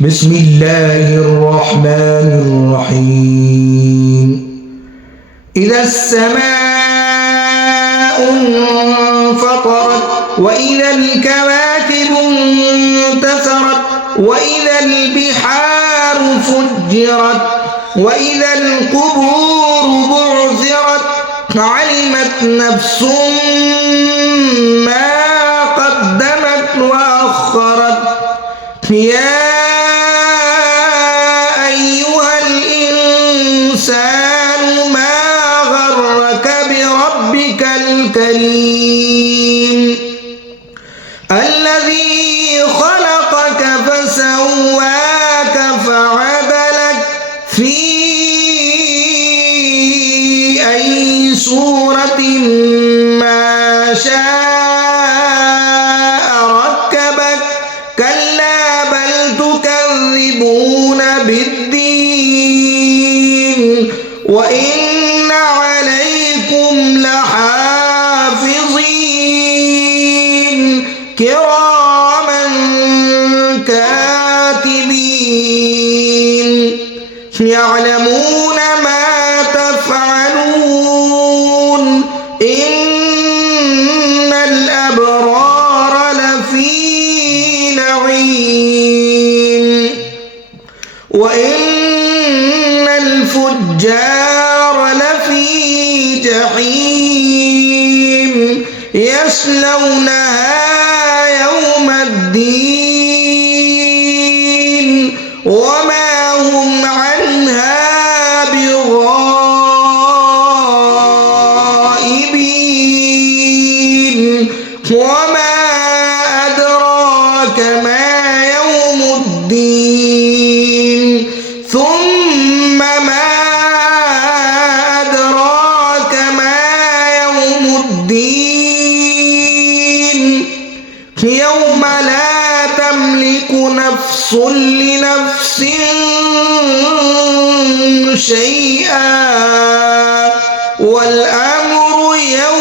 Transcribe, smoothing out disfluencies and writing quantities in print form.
بسم الله الرحمن الرحيم إذا السماء انفطرت وإذا الكواكب انتثرت وإذا البحار فجرت وإذا القبور بعثرت علمت نفس ما قدمت وأخرت يا أيها الإنسان ما غرك بربك الكريم الذي خلقك فسواك فعدلك في أي صورة ما شاء ركبك كلا بل تكذبون بالدين وإن عليكم لحافظين كراما كاتبين يعلمون ما تفعلون إن الأبرار لفي نعيم وإن الفجار لفي جحيم يصلونها يوم الدين وما هم عنها بغائبين وما أدراك ما يوم الدين ثم ما أدراك ما يوم الدين يوم لا تملك نفس لنفس شيئا والأمر يوم